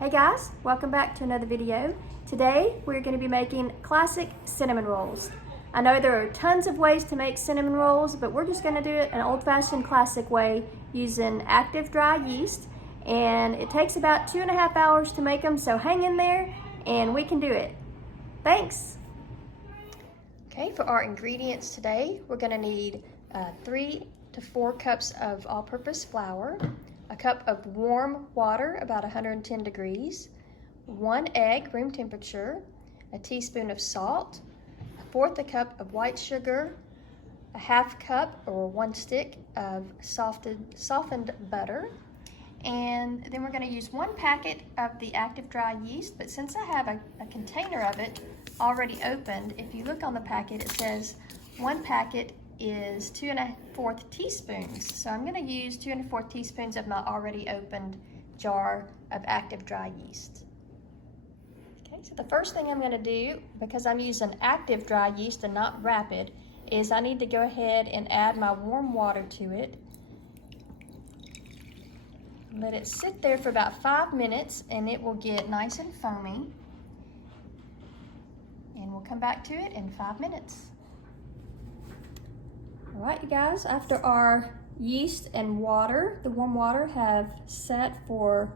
Hey guys, welcome back to another video. Today we're going to be making classic cinnamon rolls. I know there are tons of ways to make cinnamon rolls, but we're just going to do it an old-fashioned classic way using active dry yeast, and it takes about 2.5 hours to make them, so hang in there and we can do it. Thanks! Okay, for our ingredients today, we're going to need 3 to 4 cups of all-purpose flour, a cup of warm water, about 110 degrees, 1 egg, room temperature, a teaspoon of salt, 1/4 cup of white sugar, a 1/2 cup or 1 stick of softened butter, and then we're going to use 1 packet of the active dry yeast, but since I have a container of it already opened, if you look on the packet, it says 1 packet is 2 1/4 teaspoons. So I'm going to use 2 1/4 teaspoons of my already opened jar of active dry yeast. Okay, so the first thing I'm going to do, because I'm using active dry yeast and not rapid, is I need to go ahead and add my warm water to it. Let it sit there for about 5 minutes and it will get nice and foamy. And we'll come back to it in 5 minutes. All right, you guys, after our yeast and water, the warm water, have set for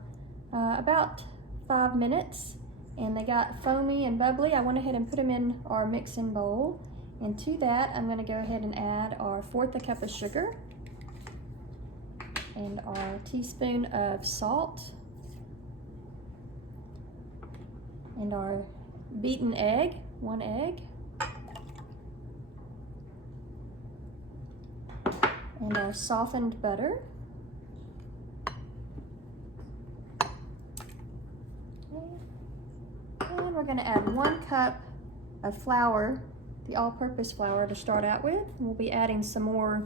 about 5 minutes, and they got foamy and bubbly, I went ahead and put them in our mixing bowl. And to that, I'm going to go ahead and add our 1/4 cup of sugar and our teaspoon of salt and our beaten egg, 1 egg, and our softened butter. And we're going to add 1 cup of flour, the all-purpose flour, to start out with. We'll be adding some more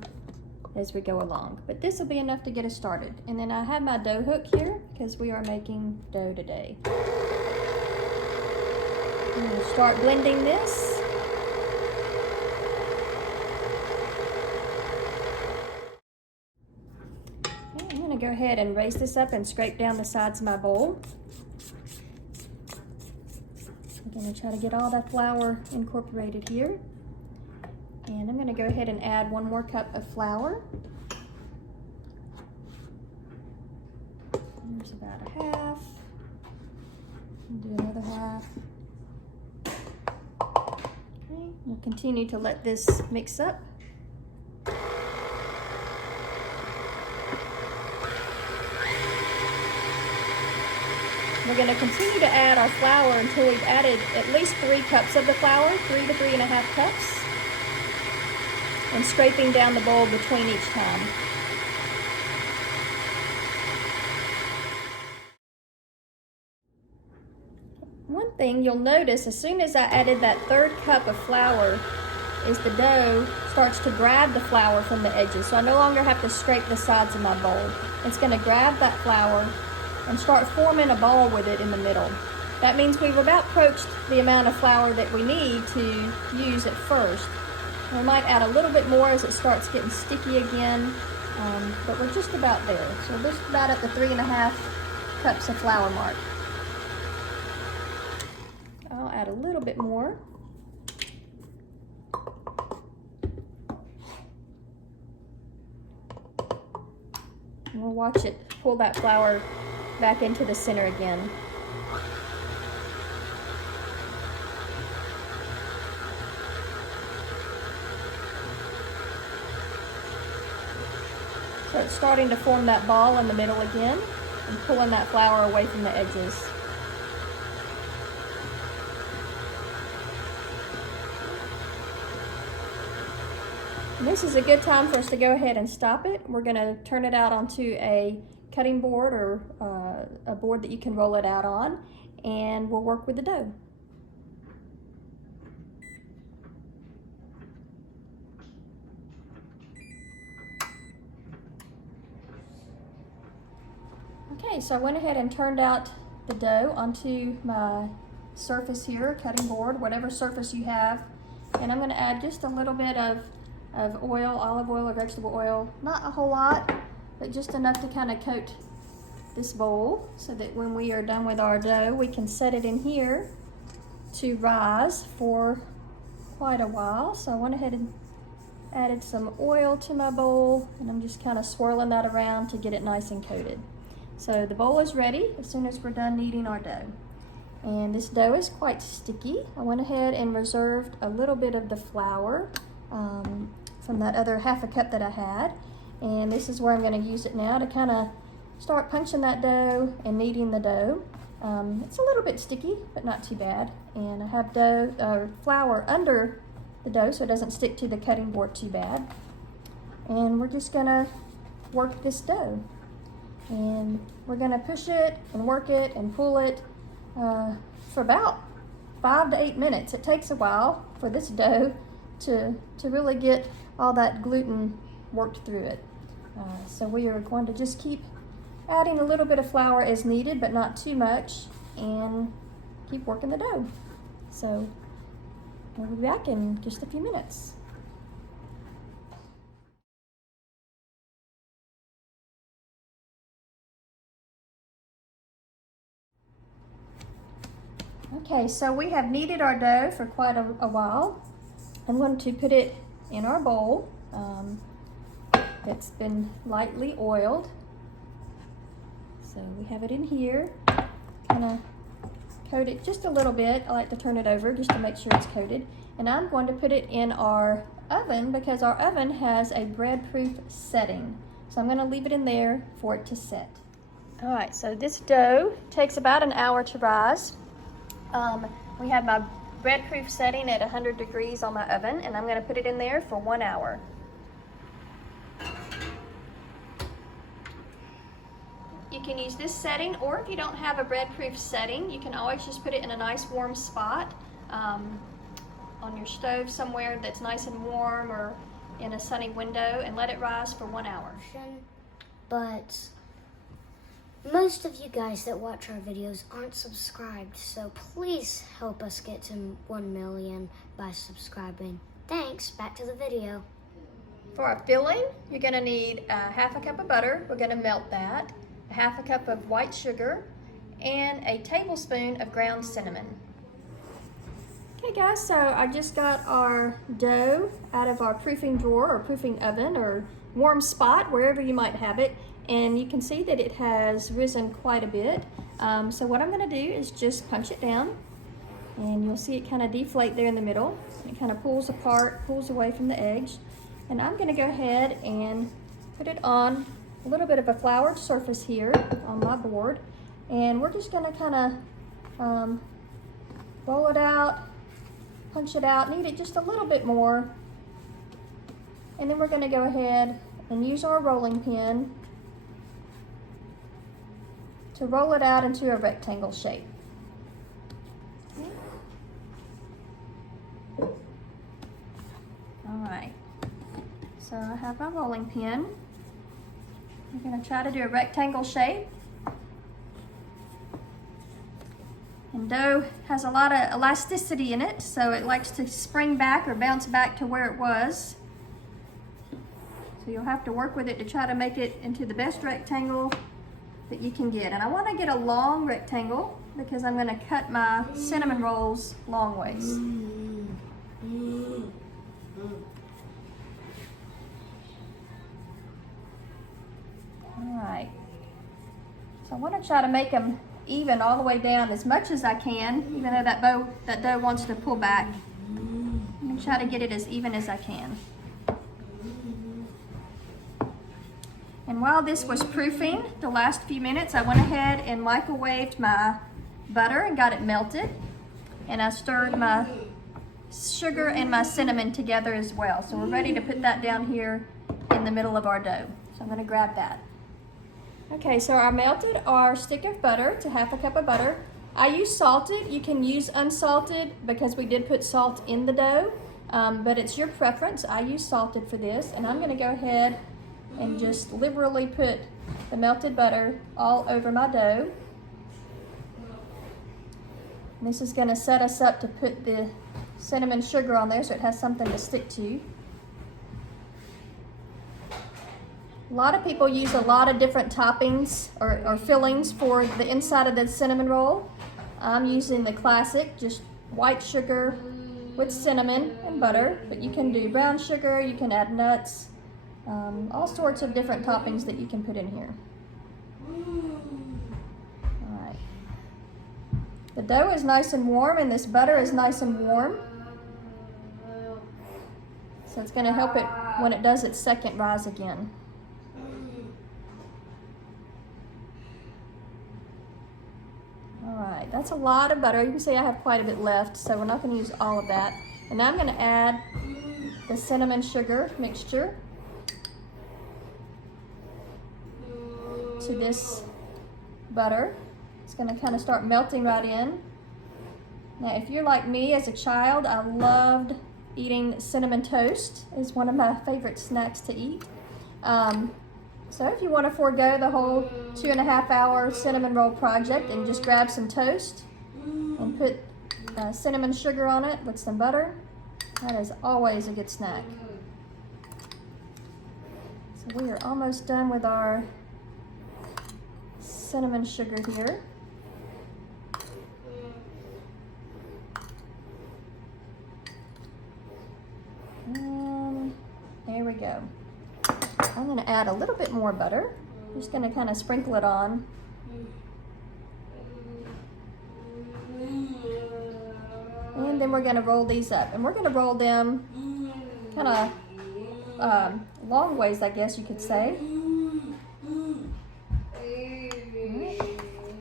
as we go along, but this will be enough to get us started. And then I have my dough hook here because we are making dough today. I'm going to start blending this. I'm going to go ahead and raise this up and scrape down the sides of my bowl. I'm going to try to get all that flour incorporated here. And I'm going to go ahead and add 1 more cup of flour. There's about a 1/2. Do another 1/2. Okay, we'll continue to let this mix up. We're going to continue to add our flour until we've added at least 3 cups of the flour, 3 to 3.5 cups, and scraping down the bowl between each time. One thing you'll notice as soon as I added that 3rd cup of flour is the dough starts to grab the flour from the edges, so I no longer have to scrape the sides of my bowl. It's going to grab that flour and start forming a ball with it in the middle. That means we've about approached the amount of flour that we need to use at first. We might add a little bit more as it starts getting sticky again, but we're just about there. So we're just about at the 3.5 cups of flour mark. I'll add a little bit more. And we'll watch it pull that flour back into the center again. So it's starting to form that ball in the middle again and pulling that flour away from the edges. And this is a good time for us to go ahead and stop it. We're going to turn it out onto a cutting board or a board that you can roll it out on, and we'll work with the dough. Okay, so I went ahead and turned out the dough onto my surface here, cutting board, whatever surface you have, and I'm going to add just a little bit of oil, olive oil or vegetable oil, not a whole lot, but just enough to kind of coat this bowl so that when we are done with our dough, we can set it in here to rise for quite a while. So I went ahead and added some oil to my bowl, and I'm just kind of swirling that around to get it nice and coated. So the bowl is ready as soon as we're done kneading our dough. And this dough is quite sticky. I went ahead and reserved a little bit of the flour from that other half a cup that I had. And this is where I'm going to use it now to kind of start punching that dough and kneading the dough. It's a little bit sticky, but not too bad. And I have flour under the dough so it doesn't stick to the cutting board too bad. And we're just gonna work this dough. And we're gonna push it and work it and pull it for about 5 to 8 minutes. It takes a while for this dough to really get all that gluten worked through it. So we are going to just keep adding a little bit of flour as needed, but not too much, and keep working the dough. So we'll be back in just a few minutes. Okay, so we have kneaded our dough for quite a while. I'm going to put it in our bowl. It's been lightly oiled. So we have it in here. Kind of coat it just a little bit. I like to turn it over just to make sure it's coated. And I'm going to put it in our oven because our oven has a bread-proof setting. So I'm going to leave it in there for it to set. All right, so this dough takes about an hour to rise. We have my bread-proof setting at 100 degrees on my oven, and I'm going to put it in there for 1 hour. You can use this setting, or if you don't have a bread-proof setting, you can always just put it in a nice warm spot on your stove somewhere that's nice and warm, or in a sunny window, and let it rise for 1 hour. But most of you guys that watch our videos aren't subscribed, so please help us get to 1 million by subscribing. Thanks, back to the video. For our filling, you're gonna need half a cup of butter. We're gonna melt that. A half a cup of white sugar, and a tablespoon of ground cinnamon. Okay guys, so I just got our dough out of our proofing drawer or proofing oven or warm spot, wherever you might have it, and you can see that it has risen quite a bit. So what I'm going to do is just punch it down, and you'll see it kind of deflate there in the middle. It kind of pulls apart, pulls away from the edge, and I'm going to go ahead and put it on a little bit of a floured surface here on my board, and we're just going to kind of roll it out, punch it out, knead it just a little bit more, and then we're going to go ahead and use our rolling pin to roll it out into a rectangle shape. All right, so I have my rolling pin. I'm going to try to do a rectangle shape. And dough has a lot of elasticity in it, so it likes to spring back or bounce back to where it was. So you'll have to work with it to try to make it into the best rectangle that you can get. And I want to get a long rectangle because I'm going to cut my cinnamon rolls long ways. Alright, so I want to try to make them even all the way down as much as I can, even though that dough wants to pull back. I'm going to try to get it as even as I can. And while this was proofing the last few minutes, I went ahead and microwaved my butter and got it melted. And I stirred my sugar and my cinnamon together as well. So we're ready to put that down here in the middle of our dough. So I'm going to grab that. Okay, so I melted our stick of butter to half a cup of butter. I use salted. You can use unsalted because we did put salt in the dough, but it's your preference. I use salted for this, and I'm going to go ahead and just liberally put the melted butter all over my dough. And this is going to set us up to put the cinnamon sugar on there so it has something to stick to. A lot of people use a lot of different toppings or fillings for the inside of the cinnamon roll. I'm using the classic, just white sugar with cinnamon and butter, but you can do brown sugar, you can add nuts, all sorts of different toppings that you can put in here. All right. The dough is nice and warm and this butter is nice and warm. So it's going to help it when it does its second rise again. Alright, that's a lot of butter. You can see I have quite a bit left, so we're not going to use all of that. And now I'm going to add the cinnamon sugar mixture to this butter. It's going to kind of start melting right in. Now, if you're like me as a child, I loved eating cinnamon toast. It's one of my favorite snacks to eat. So if you want to forego the whole 2.5 hour cinnamon roll project and just grab some toast and put cinnamon sugar on it with some butter, that is always a good snack. So we are almost done with our cinnamon sugar here. And there we go. I'm going to add a little bit more butter. I'm just going to kind of sprinkle it on. And then we're going to roll these up. And we're going to roll them kind of long ways, I guess you could say.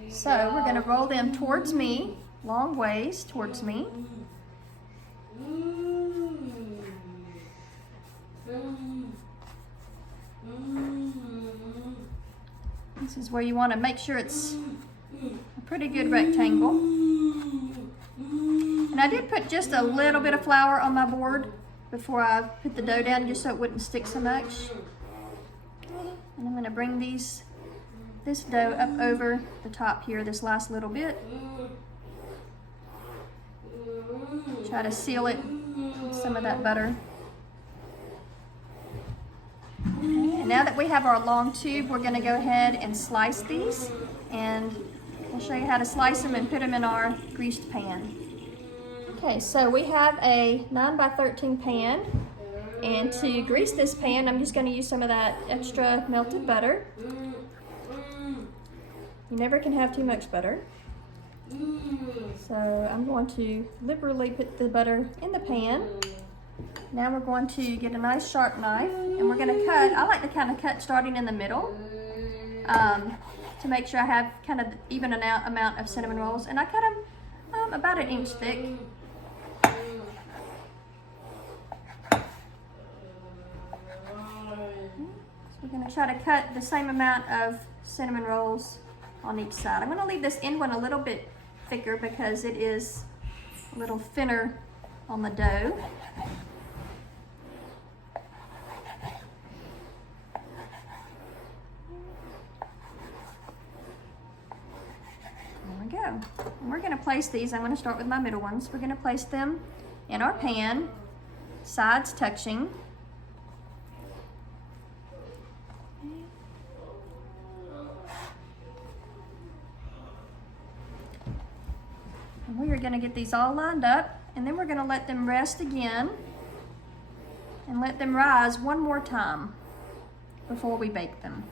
So we're going to roll them towards me, long ways towards me. This is where you want to make sure it's a pretty good rectangle. And I did put just a little bit of flour on my board before I put the dough down, just so it wouldn't stick so much. And I'm going to bring this dough up over the top here, this last little bit. Try to seal it with some of that butter. And now that we have our long tube, we're going to go ahead and slice these, and we'll show you how to slice them and put them in our greased pan. Okay, so we have a 9x13 pan, and to grease this pan, I'm just going to use some of that extra melted butter. You never can have too much butter. So I'm going to liberally put the butter in the pan. Now we're going to get a nice sharp knife, and we're going to cut. I like to kind of cut starting in the middle to make sure I have kind of even amount of cinnamon rolls, and I cut them about 1 inch thick. So we're going to try to cut the same amount of cinnamon rolls on each side. I'm going to leave this end one a little bit thicker because it is a little thinner on the dough. There we go. And we're going to place these. I'm going to start with my middle ones. We're going to place them in our pan, sides touching. And we are going to get these all lined up, and then we're going to let them rest again and let them rise one more time before we bake them.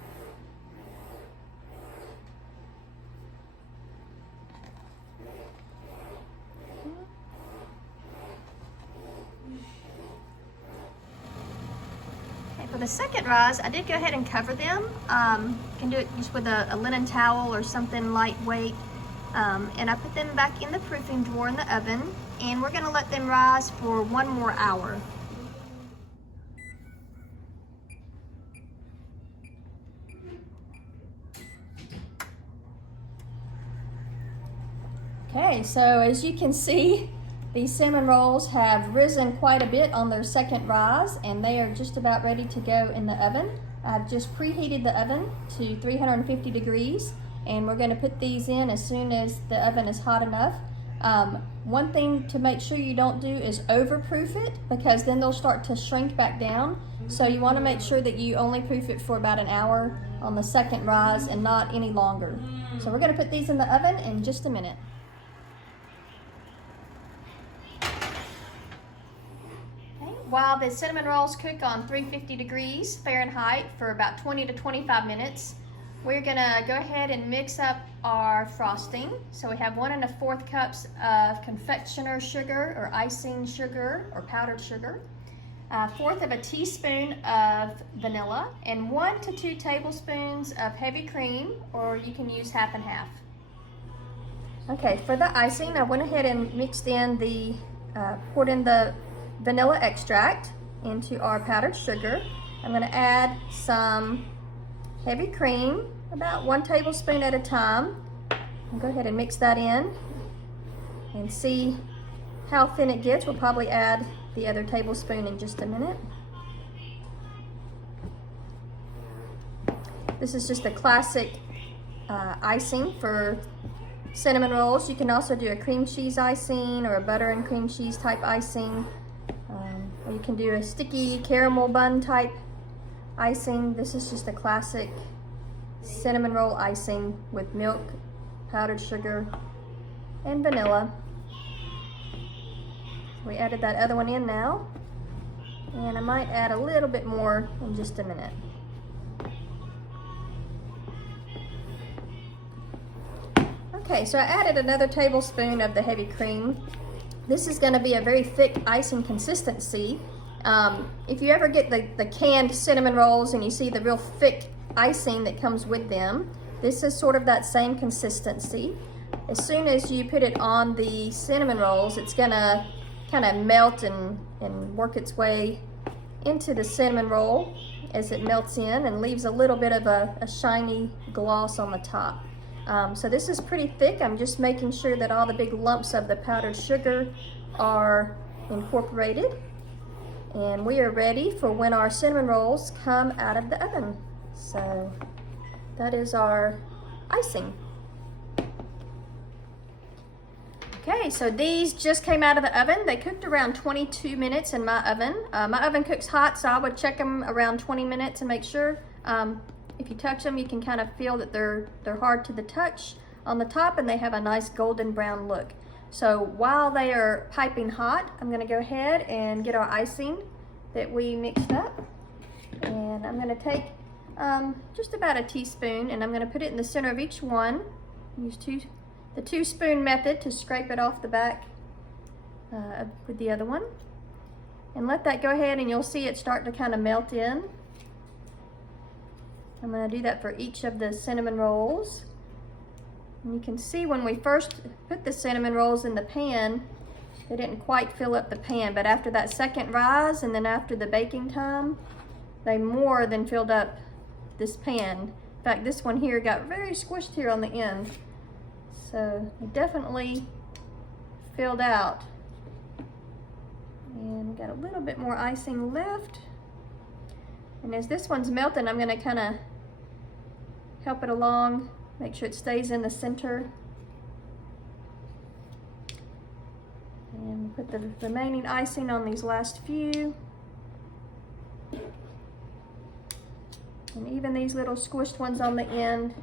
For the second rise, I did go ahead and cover them. You can do it just with a linen towel or something lightweight. And I put them back in the proofing drawer in the oven, and we're going to let them rise for 1 more hour. Okay, so as you can see, these cinnamon rolls have risen quite a bit on their second rise, and they are just about ready to go in the oven. I've just preheated the oven to 350 degrees, and we're going to put these in as soon as the oven is hot enough. One thing to make sure you don't do is overproof it, because then they'll start to shrink back down. So you want to make sure that you only proof it for about an hour on the second rise and not any longer. So we're going to put these in the oven in just a minute. Okay. While the cinnamon rolls cook on 350 degrees Fahrenheit for about 20 to 25 minutes, we're going to go ahead and mix up our frosting. So we have 1 1/4 cups of confectioner sugar or icing sugar or powdered sugar, 1/4 of a teaspoon of vanilla, and 1 to 2 tablespoons of heavy cream, or you can use half and half. Okay, for the icing, I went ahead and mixed in poured in the vanilla extract into our powdered sugar. I'm going to add some heavy cream, about 1 tablespoon at a time. I'll go ahead and mix that in and see how thin it gets. We'll probably add the other tablespoon in just a minute. This is just a classic icing for cinnamon rolls. You can also do a cream cheese icing or a butter and cream cheese type icing. Or you can do a sticky caramel bun type icing. This is just a classic cinnamon roll icing with milk, powdered sugar, and vanilla. We added that other one in now, and I might add a little bit more in just a minute. Okay, so I added another tablespoon of the heavy cream. This is going to be a very thick icing consistency. If you ever get the canned cinnamon rolls and you see the real thick icing that comes with them, this is sort of that same consistency. As soon as you put it on the cinnamon rolls, it's going to kind of melt and work its way into the cinnamon roll as it melts in and leaves a little bit of a shiny gloss on the top. So this is pretty thick. I'm just making sure that all the big lumps of the powdered sugar are incorporated. And we are ready for when our cinnamon rolls come out of the oven. So that is our icing. Okay, so these just came out of the oven. They cooked around 22 minutes in my oven. My oven cooks hot, so I would check them around 20 minutes and make sure. If you touch them, you can kind of feel that they're hard to the touch on the top, and they have a nice golden brown look. So while they are piping hot, I'm going to go ahead and get our icing that we mixed up. And I'm going to take just about a teaspoon, and I'm going to put it in the center of each one. Use the 2-spoon method to scrape it off the back with the other one. And let that go ahead, and you'll see it start to kind of melt in. I'm going to do that for each of the cinnamon rolls. And you can see when we first put the cinnamon rolls in the pan, they didn't quite fill up the pan, but after that second rise and then after the baking time, they more than filled up this pan. In fact, this one here got very squished here on the end. So it definitely filled out. And got a little bit more icing left. And as this one's melting, I'm going to kind of help it along, make sure it stays in the center. And put the remaining icing on these last few. And even these little squished ones on the end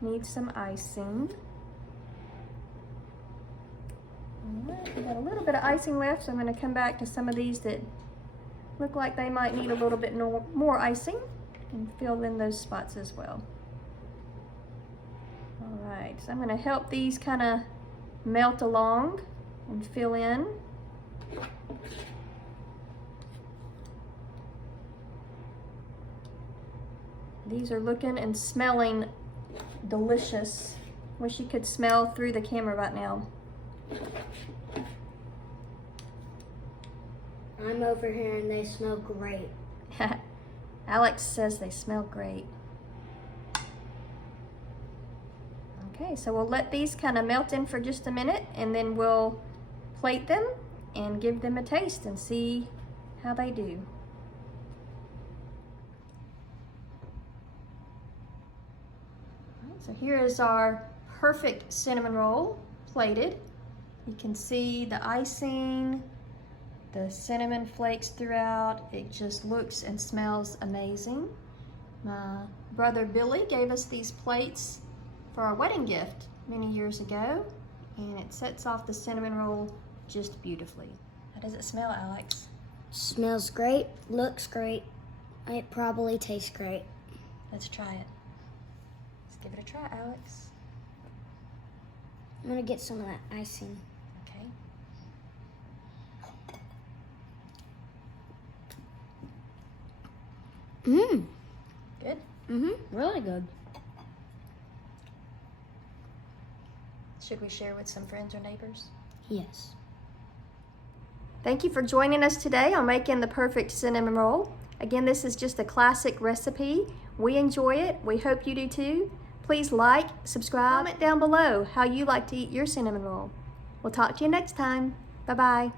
need some icing. Alright, we got a little bit of icing left, so I'm going to come back to some of these that look like they might need a little bit more icing and fill in those spots as well. Alright, so I'm going to help these kind of melt along and fill in. These are looking and smelling delicious. Wish you could smell through the camera right now. I'm over here and they smell great. Alex says they smell great. Okay, so we'll let these kind of melt in for just a minute, and then we'll plate them and give them a taste and see how they do. So here is our perfect cinnamon roll plated. You can see the icing the cinnamon flakes throughout. It just looks and smells amazing. My brother Billy gave us these plates for our wedding gift many years ago, and it sets off the cinnamon roll just beautifully. How does it smell, Alex? Smells great, looks great. It probably tastes great. Let's try it. Let's give it a try, Alex. I'm gonna get some of that icing. Okay. Mmm. Good? Really good. Should we share with some friends or neighbors? Yes. Thank you for joining us today on making the perfect cinnamon roll. Again, this is just a classic recipe. We enjoy it. We hope you do too. Please like, subscribe, comment down below how you like to eat your cinnamon roll. We'll talk to you next time. Bye-bye.